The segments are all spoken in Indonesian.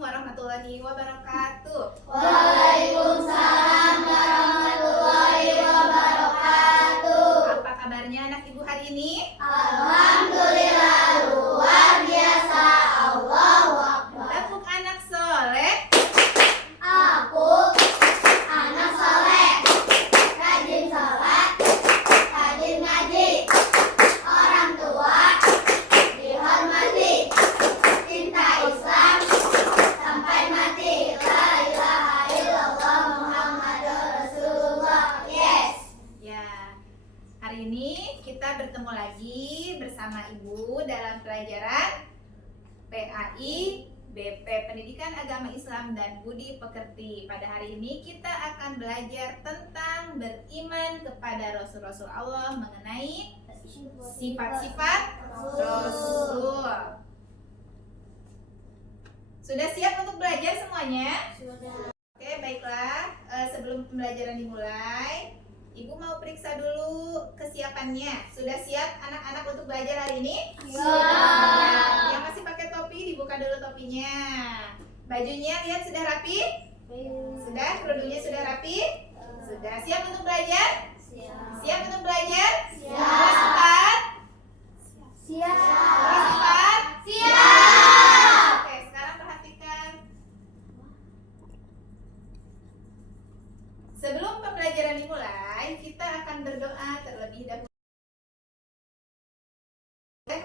warahmatullahi wabarakatuh. Waalaikumsalam warahmatullahi wabarakatuh. Apa kabarnya anak ibu hari ini? Alhamdulillah luar biasa. Allahu Akbar. Tepuk anak soleh. Aku anak soleh, rajin sholat, rajin ngaji, orang tua dihormati, cinta Islam sampai mati. La ilaha illallah Muhammadur Rasulullah. Yes. Ya, hari ini kita bertemu lagi bersama ibu dalam pelajaran PAI BP Pendidikan Agama Islam dan Budi Pekerti. Pada hari ini kita akan belajar tentang beriman kepada Rasul-Rasul Allah mengenai sifat-sifat Rasul. Sudah siap untuk belajar semuanya? Sudah. Oke, baiklah. Sebelum pembelajaran dimulai, Ibu mau periksa dulu kesiapannya. Sudah siap anak-anak untuk belajar hari ini? Siap. Yang masih pakai topi, dibuka dulu topinya. Bajunya lihat sudah rapi? Sudah? Kerudungnya sudah rapi? Sudah. Siap untuk belajar? Siap untuk belajar? Siap. Kelas 4? Siap. Kelas 4? Siap. Oke, sekarang perhatikan. Sebelum pembelajaran dimulai, kita akan berdoa terlebih dahulu.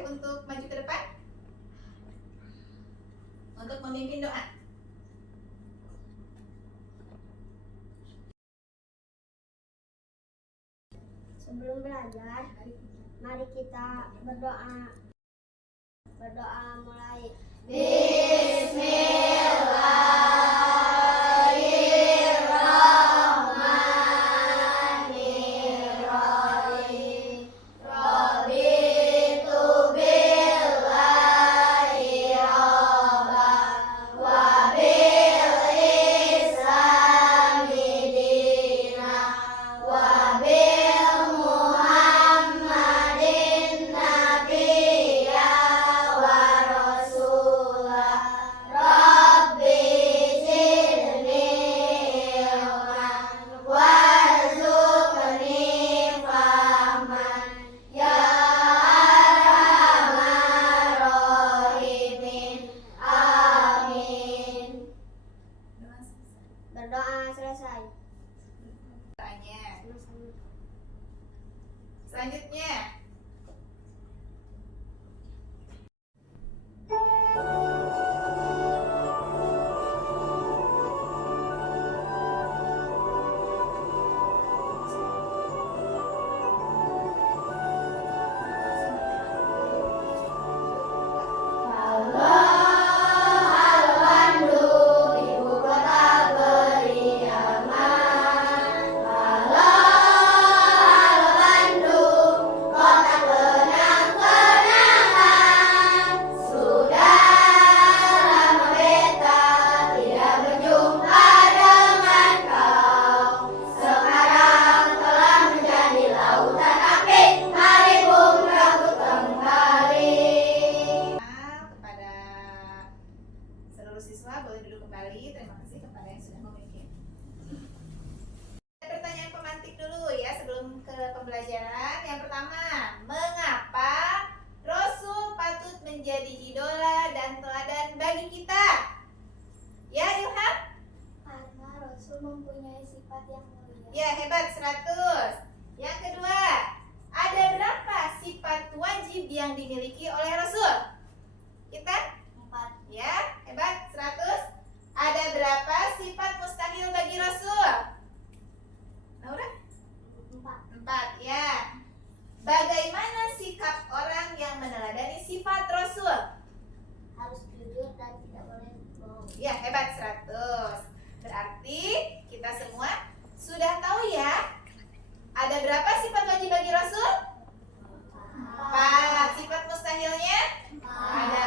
Untuk maju ke depan, untuk memimpin doa. Sebelum belajar, mari kita berdoa. Berdoa mulai. Bismillahirrahmanirrahim. Raditu billahi robban wa bil islami dinan wa bil Muhammadin nabiyya wa rasulah. Rabbi zidni ilman warzuqni fahman ya arhamar rahimin. Amin. Berdoa selesai. Tanya. Selanjutnya, Halo Bandung, ibu kota beriman. Halo Bandung, kota kenang-kenangan. Sudah lama beta tidak berjumpa dengan kau. Sekarang telah menjadi lautan api. Mari bung rambut kembali. kepada seluruh siswa boleh duduk kembali. Terima kasih kepada yang sudah memimpin. Pertanyaan pemantik dulu ya sebelum ke pembelajaran. Yang pertama, mengapa Rasul patut menjadi idola dan teladan bagi kita? Ya, Ilham? Karena Rasul mempunyai sifat yang mulia. Ya, hebat 100. Yang kedua, ada berapa sifat wajib yang dimiliki oleh Rasul? Kita? 4. Ya, hebat 100. Ada berapa sifat mustahil bagi Rasul? Naura? 4, ya. Bagaimana sikap orang yang meneladani sifat Rasul? Harus jujur dan tidak boleh bohong. Ya, hebat 100. Berarti kita semua sudah tahu ya. Ada berapa sifat wajib bagi Rasul? 4. Sifat mustahilnya? Ada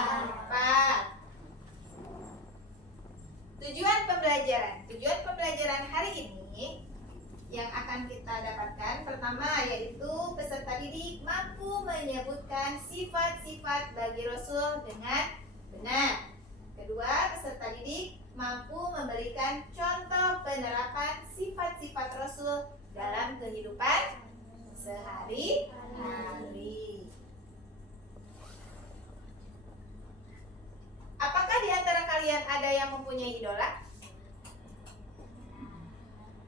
4. Tujuan pembelajaran hari ini yang akan kita dapatkan pertama yaitu peserta didik mampu menyebutkan sifat-sifat bagi Rasul dengan benar. Kedua, peserta didik didik mampu memberikan contoh penerapan sifat-sifat Rasul dalam kehidupan sehari-hari. Apakah di antara kalian ada yang mempunyai idola?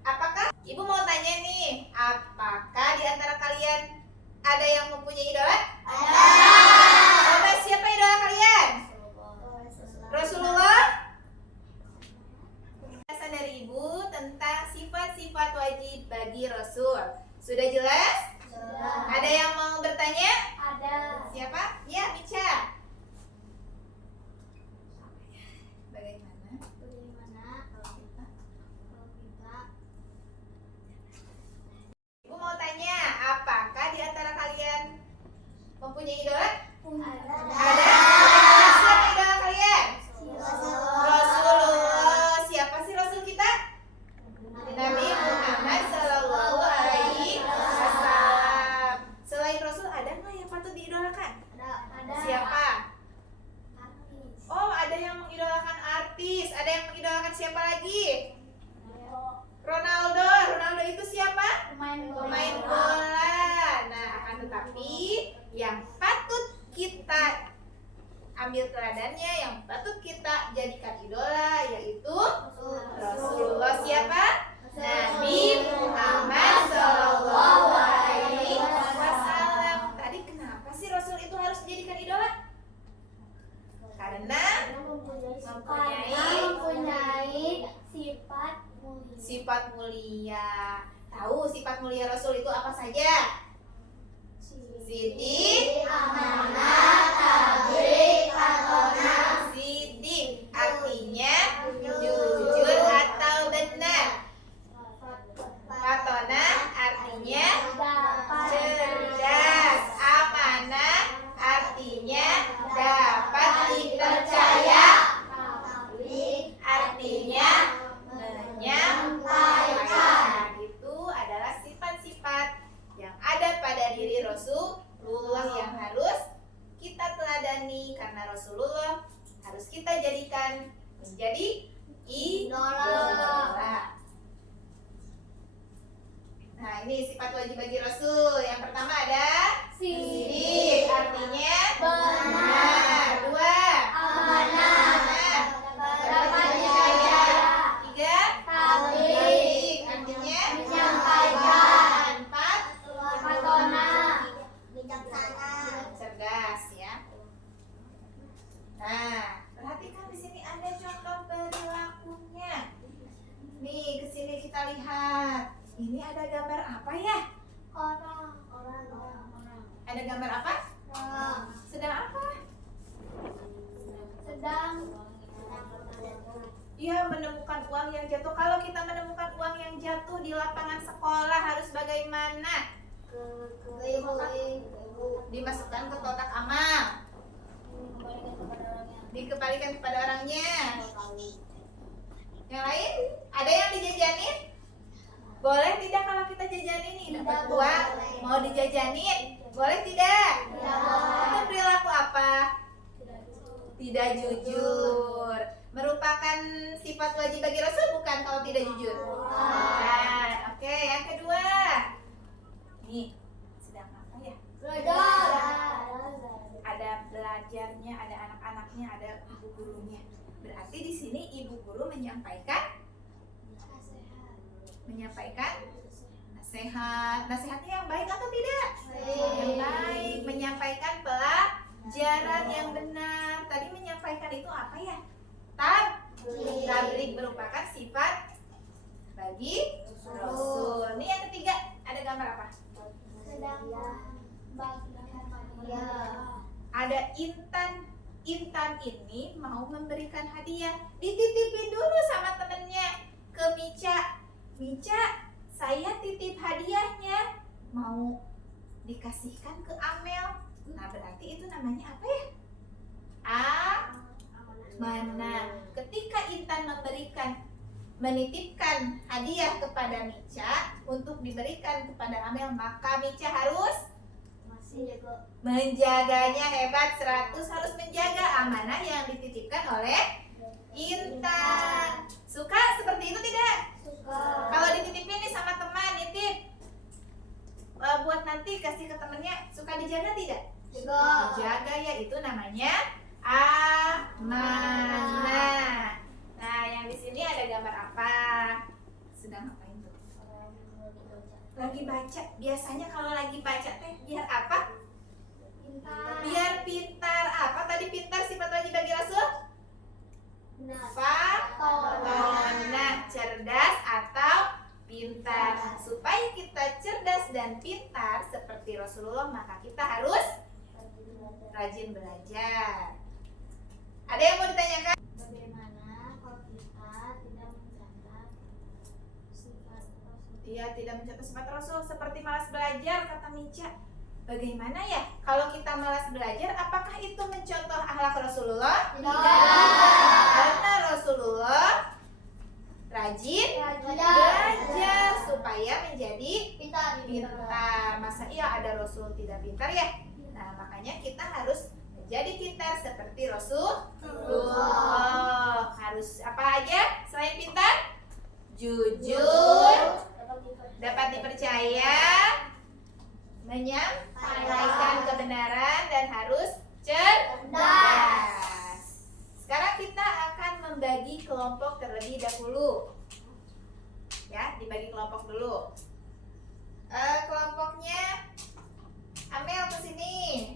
Apakah? Ibu mau tanya nih, apakah di antara kalian ada yang mempunyai idola? Ada. Coba siapa idola kalian? Rasulullah? Penjelasan dari Ibu tentang sifat-sifat wajib bagi Rasul. Sudah jelas? Sudah. Ada yang mau bertanya? Ada. Siapa? Ya, Mica. Bagaimana kalau kita? Ibu mau tanya, apakah di antara kalian mempunyai idola? Ada. Siapa idola kalian? Rasulullah. Siapa sih Rasul kita? Nabi Muhammad Sallallahu Alaihi Wasallam. Selain Rasul ada nggak yang patut diidolakan? Ada. Siapa? Oh, ada yang mengidolakan artis. Ada yang mengidolakan siapa lagi? Ronaldo. Ronaldo itu siapa? Pemain bola. Nah, akan tetapi yang patut kita ambil teladannya, yang patut kita jadikan idola yaitu Rasulullah. Siapa? Nabi Muhammad Sallallahu Alaihi Wasallam. Tadi kenapa sih Rasul itu harus dijadikan idola? Karena mempunyai sifat mulia. Tahu sifat mulia Rasul itu apa saja? Sidik, amanah, tabligh, fatonah. sidik artinya jujur atau benar. Fatonah artinya cerdas. Amanah artinya dapat dipercaya. Artinya menyampaikan. Itu adalah sifat-sifat yang ada pada diri Rasulullah yang harus kita teladani, karena Rasulullah harus kita jadikan menjadi idola. Nah, ini sifat wajib bagi Rasul. Yang pertama ada sidik, artinya benar. Dua, Amanah, dapat dipercaya. Tiga, tabligh, artinya menyampaikan. Empat, Fatonah, bijaksana. cerdas ya. Nah, perhatikan di sini ada contoh perilakunya. Nih, ke sini kita lihat. Ini ada gambar apa ya? Orang. Ada gambar apa? Sedang apa? Sedang Dia menemukan uang yang jatuh. Kalau kita menemukan uang yang jatuh di lapangan sekolah harus bagaimana? Dimasukkan ke kotak amal. Dikembalikan kepada orangnya. Yang lain? Ada yang dijajanin? Boleh tidak kalau kita jajanin nih? Dapat uang, mau dijajanin? Boleh tidak? Itu perilaku apa? Tidak jujur. Merupakan sifat wajib bagi Rasul bukan kalau tidak jujur? Nah, oke, yang kedua. Nih, sedang apa ya? Ada belajarnya, ada anak-anaknya, ada ibu gurunya. Berarti di sini ibu guru menyampaikan nasihat. Nasihatnya yang baik atau tidak? Yang baik. Menyampaikan pelajaran yang benar. Tadi menyampaikan itu apa ya? Tabligh merupakan sifat bagi Rasul. Ini yang ketiga, ada gambar apa? sedang Ada Intan. Intan ini mau memberikan hadiah. Dititipin dulu sama temennya ke Mica. Mica, saya titip hadiahnya. Mau dikasihkan ke Amel. Nah, berarti itu namanya apa ya? Amanah. Ketika Intan menitipkan hadiah kepada Mica untuk diberikan kepada Amel, maka Mica harus menjaganya. Hebat, 100 harus menjaga amanah yang dititipkan oleh Intan. sedang ngapain tuh? Lagi baca. Biasanya kalau lagi baca teh biar apa? Pintar. Biar pintar. Apa tadi pintar sifat wajib bagi Rasul? Nah, cerdas atau pintar. Supaya kita cerdas dan pintar seperti Rasulullah, maka kita harus rajin belajar. Ada yang mau ditanyakan? Bagaimana kalau kita tidak mencatat sifat Rasul? Iya, tidak mencatat sifat Rasul, seperti malas belajar, kata Mica. Bagaimana ya kalau kita malas belajar? Apakah itu mencontoh akhlak Rasulullah? Tidak. Karena Rasulullah rajin belajar supaya menjadi Pintar. pintar. Masa iya ada Rasul tidak pintar ya? Nah, makanya kita harus menjadi pintar seperti Rasulullah. Harus apa aja selain pintar? Jujur, dapat dipercaya, menyampaikan kebenaran, dan harus cerdas. Sekarang kita akan membagi kelompok terlebih dahulu. Ya, dibagi kelompok dulu. Kelompoknya Amel ke sini.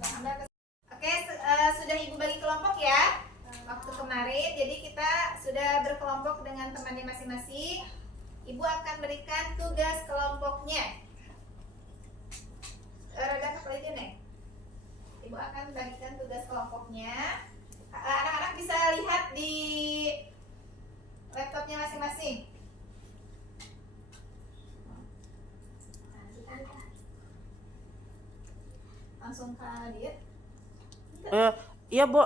Bang Amel ke sini. Oke, sudah Ibu bagi kelompok ya. Waktu kemarin, jadi kita sudah berkelompok dengan temannya masing-masing. Ibu akan berikan tugas kelompoknya. Rada kepelit nih. Ibu akan bagikan tugas kelompoknya. Anak-anak bisa lihat di laptopnya masing-masing. Langsung ke dia. Iya, Bu.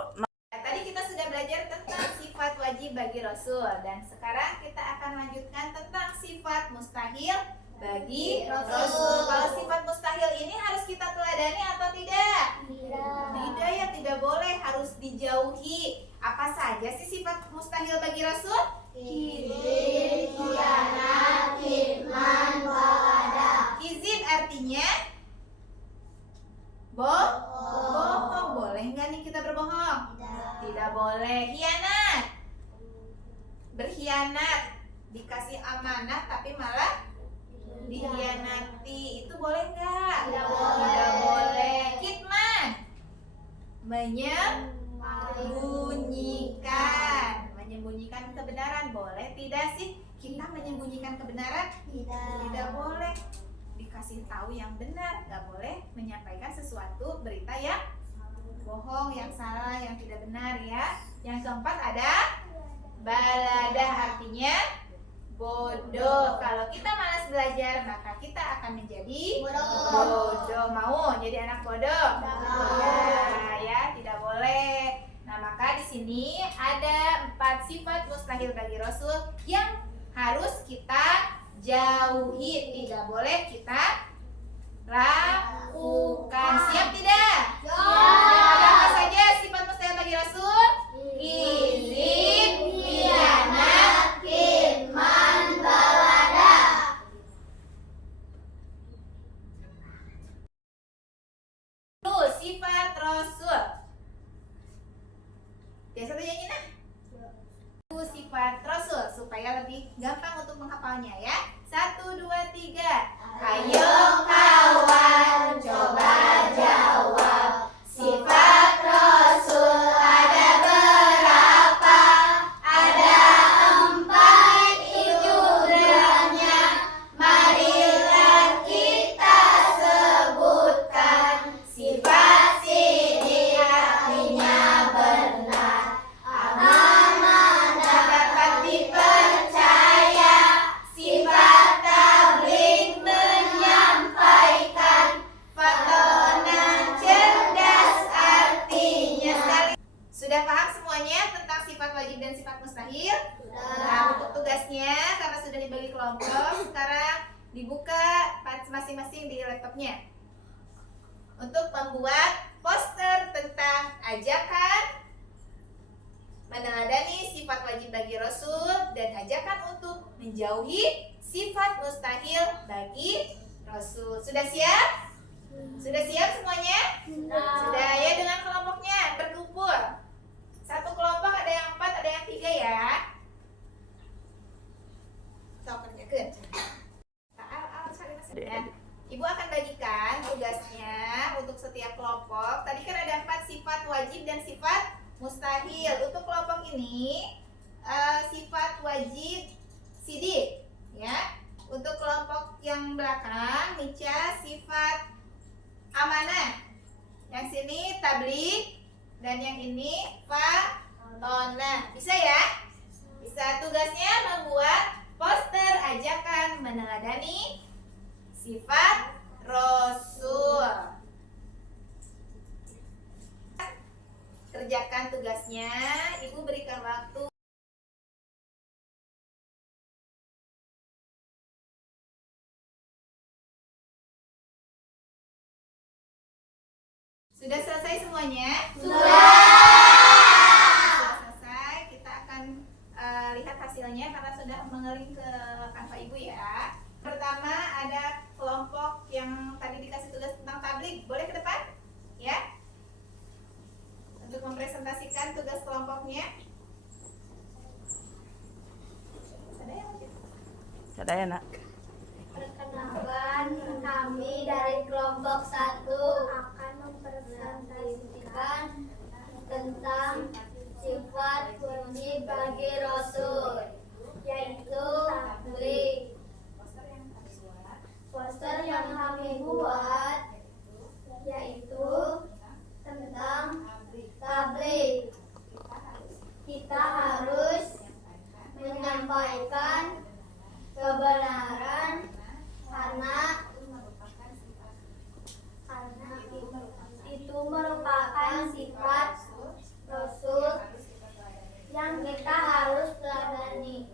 Tadi kita sudah belajar tentang sifat wajib bagi Rasul, dan sekarang kita akan lanjutkan tentang sifat mustahil bagi Rasul. Kalau sifat mustahil ini harus kita teladani atau tidak? Tidak ya, tidak boleh, harus dijauhi. Apa saja sih sifat mustahil bagi Rasul? Kizib, khianat, kitman, balada. Kizib artinya bohong. Boleh nggak nih kita berbohong? Tidak boleh. Khianat, berkhianat, dikasih amanah tapi malah dikhianati, itu boleh nggak? Tidak boleh. Tidak boleh. Kitman, menyembunyikan kebenaran, boleh tidak sih kita menyembunyikan kebenaran? Tidak boleh. Dikasih tahu yang benar, nggak boleh menyampaikan sesuatu berita yang bohong, yang salah, yang tidak benar ya. Yang keempat ada baladah, artinya bodoh. Kalau kita malas belajar, maka kita akan menjadi bodoh. Mau jadi anak bodoh? Ya, tidak boleh. Nah, maka di sini ada 4 sifat mustahil bagi Rasul yang harus kita jauhi, tidak boleh kita lakukan. Siap tidak? Ada apa saja sifat mustahil bagi Rasul? Kizib, khianat, kitman, balada. Tuh, sifat Rasul. Yang satu yang ini sifat Rasul supaya lebih gampang untuk menghafalnya ya. 1, 2, 3. Ayo kawan, coba jawab. Sifat Rasul ada berapa? Ada 4, itu dranya. Marilah kita sebutkan. Sifat sidik artinya benar. Dapat dipercaya. Sifat tabligh menyampaikan. Fatonan cerdas artinya sekali. Sudah paham semuanya tentang sifat wajib dan sifat mustahil? Nah, untuk tugasnya karena sudah dibagi kelompok, sekarang dibuka masing-masing di laptopnya untuk membuat poster tentang ajakan meneladani sifat wajib bagi Rasul dan ajakan untuk menjauhi sifat mustahil bagi Rasul. Sudah siap? Sudah siap semuanya? Sudah ya, dengan kelompoknya berkumpul. Satu kelompok ada yang 4, ada yang 3 ya. ini sifat wajib sidik, ya. Untuk kelompok yang belakang, Mica sifat amanah. Yang sini tabligh dan yang ini fatonah. Bisa ya? Bisa. Tugasnya membuat poster ajakan meneladani sifat Rasul. Kerjakan tugasnya, Ibu berikan waktu. Sudah selesai semuanya? Sudah selesai. Kita akan lihat hasilnya karena sudah mengeling ke kanva Ibu ya. Pertama ada kelompok yang tadi dikasih tugas tentang tabligh. Boleh ke depan? Ya. Untuk mempresentasikan tugas kelompoknya. Ada ya, Nak? Perkenalkan, kami dari kelompok 1 akan mempresentasikan tentang sifat wajib bagi Rasul, yaitu tabligh. Poster yang kami buat yaitu tentang tabligh. Kita harus menyampaikan kebenaran karena itu merupakan sifat Rasul yang kita harus teladani.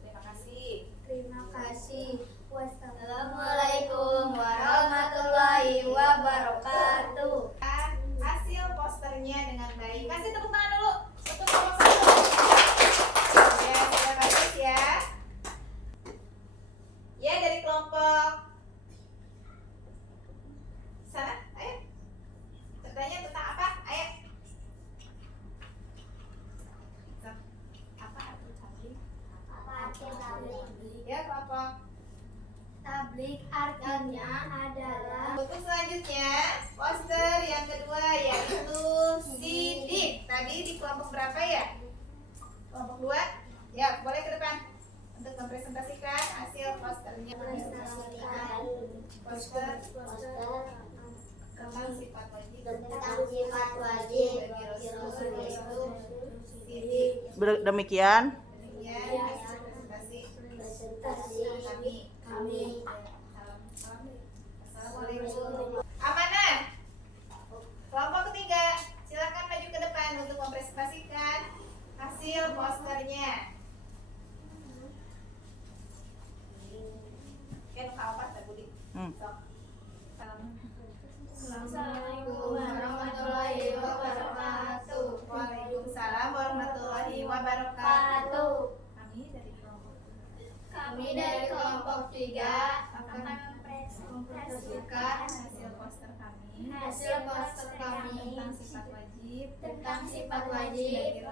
Terima kasih. Terima kasih. Wassalamualaikum warahmatullahi wabarakatuh. Hasil posternya dengan baik. Kasih tepuk tangan dulu untuk kelompok 1. Ya, sudah bagus ya. Ya, dari kelompok sana, ayo. Bertanya tentang apa? Ayo. Apa arti tabligh? Ya, kelompok. Tabligh artinya adalah Untuk selanjutnya, poster yang kedua yaitu sidik. Tadi di kelompok berapa ya? Kelompok 2? Ya, boleh ke depan untuk mempresentasikan hasil posternya. Poster tentang sifat wajib bagi Rasul yaitu sidik. Demikian. Demikian presentasi kami. Assalamualaikum. Amanah. Kelompok ketiga, silakan maju ke depan untuk mempresentasikan hasil posternya. Apa tadi? Assalamualaikum warahmatullahi wabarakatuh. Waalaikumsalam warahmatullahi wabarakatuh. Kami dari kelompok 3 akan mempresentasikan hasil poster kami tentang sifat wajib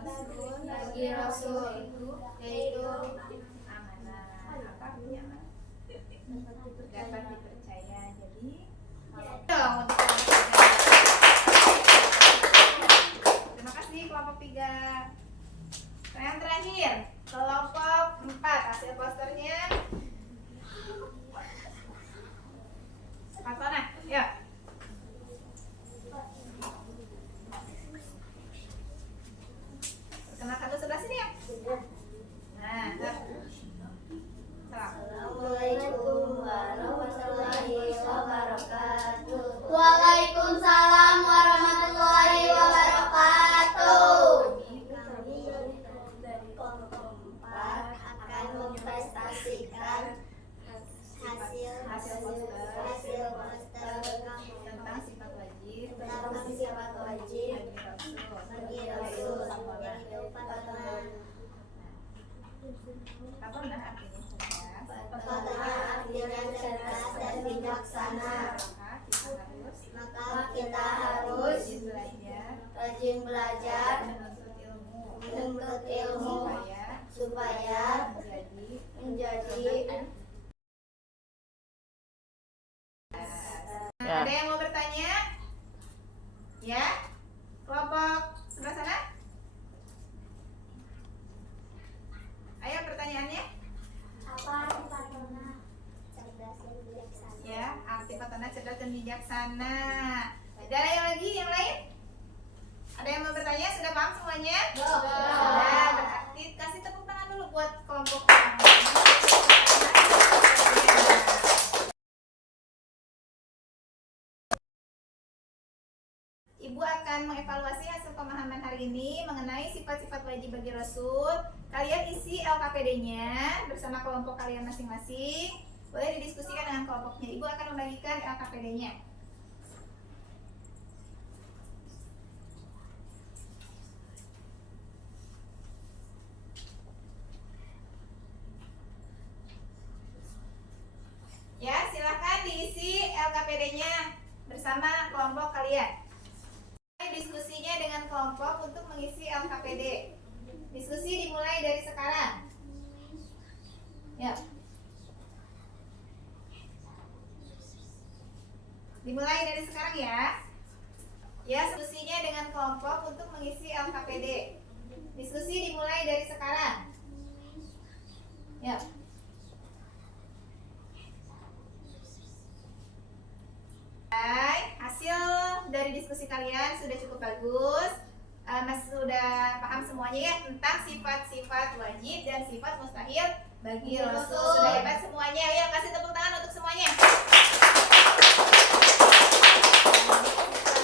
bagi Rasul yaitu amanah. Apa artinya amanah? Dapat dipercaya. Jadi terima kasih kelompok 3. Yang terakhir kelompok 4, hasil posternya Fatona, ya. Perkenalkan dulu sebelah sini ya. Nah, Assalamualaikum warahmatullahi wabarakatuh. Waalaikumsalam warahmatullahi wabarakatuh. Kami dari kelompok 4 akan mempresentasikan hasil poster tentang sifat wajib bagi Rasul yaitu Fatona. Apa nah artinya cerdas? Fatona artinya cerdas dan bijaksana. Maka kita harus rajin belajar, menuntut ilmu supaya menjadi Ya. Ada yang mau bertanya? Ya? Kelompok sebelah sana? bijaksana. Ada yang lagi? Yang lain? Ada yang mau bertanya? Sudah paham semuanya? Sudah. Berarti kasih tepuk tangan dulu buat kelompok pertama. Ibu akan mengevaluasi hasil pemahaman hari ini mengenai sifat-sifat wajib bagi Rasul. Kalian isi LKPD-nya bersama kelompok kalian masing-masing. Boleh didiskusikan dengan kelompoknya. Ibu akan membagikan LKPD-nya. Ya, silahkan diisi LKPD-nya bersama kelompok kalian. Diskusinya dengan kelompok untuk mengisi LKPD. Diskusi dimulai dari sekarang. Ya. Dimulai dari sekarang ya. Ya, diskusinya dengan kelompok untuk mengisi LKPD. Diskusi dimulai dari sekarang. Ya. Hasil dari diskusi kalian sudah cukup bagus. Mas sudah paham semuanya ya tentang sifat-sifat wajib dan sifat mustahil bagi Rasul. Sudah hebat semuanya. Ayo kasih tepuk tangan untuk semuanya.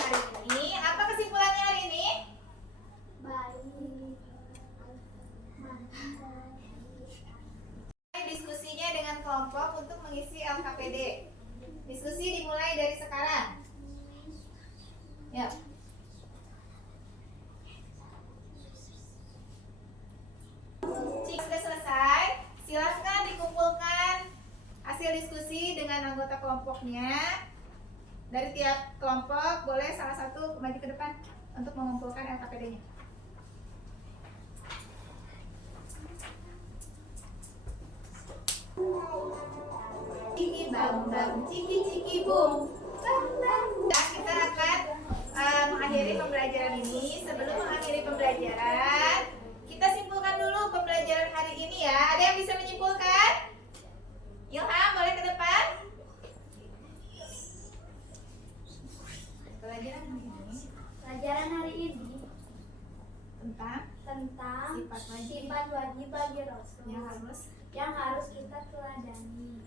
Hari ini apa kesimpulannya hari ini? Diskusinya dengan kelompok untuk mengisi LKPD. Diskusi dimulai dari sekarang. Ya. Jika sudah selesai, silahkan dikumpulkan hasil diskusi dengan anggota kelompoknya. Dari tiap kelompok boleh salah satu maju ke depan untuk mengumpulkan LKPD-nya. Ciki bam bam, ciki ciki bum. Nah, kita akan mengakhiri pembelajaran ini. Sebelum mengakhiri pembelajaran, kita simpulkan dulu pembelajaran hari ini ya. Ada yang bisa menyimpulkan? Ilham, boleh ke depan? Pelajaran hari ini tentang tentang sifat wajib sifat wajib bagi Rasul yang harus kita teladani,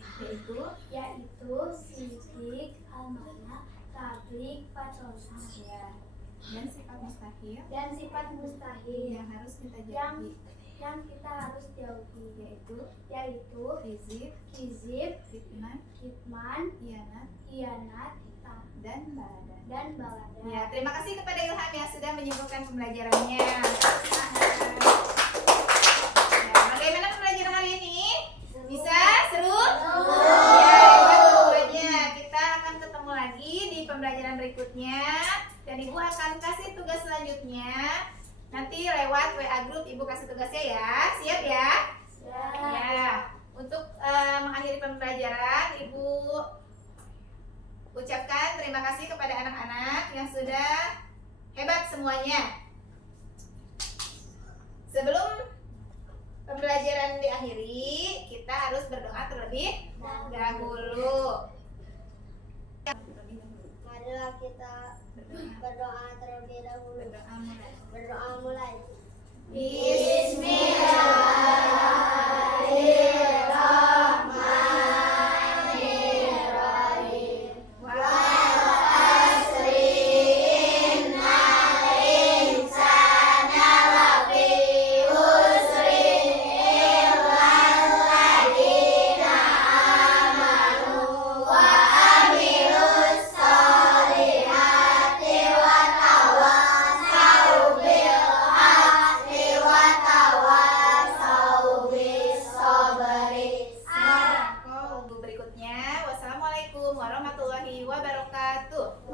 yaitu sidik, amanah, tabligh, patronah, ya, dan sifat mustahil yang harus kita yang jauhi, yang kita harus jauhi, yaitu hizib, kitman, hianat, dan baladan. Ya, terima kasih kepada Ilham yang sudah menyimpulkan pembelajarannya. Ya, bagaimana pembelajaran hari ini? Bisa? Seru? Ya, hebat semuanya. Kita akan ketemu lagi di pembelajaran berikutnya. Dan Ibu akan kasih tugas selanjutnya. Nanti lewat WA Group Ibu kasih tugasnya ya. Siap ya? Ya. Untuk mengakhiri pembelajaran, Ibu ucapkan terima kasih kepada anak-anak yang sudah hebat semuanya. Sebelum pembelajaran diakhiri, kita harus berdoa terlebih dahulu. Marilah kita berdoa terlebih dahulu. Berdoa mulai. Bismillahirrahmanirrahim. Berikutnya, wassalamualaikum warahmatullahi wabarakatuh.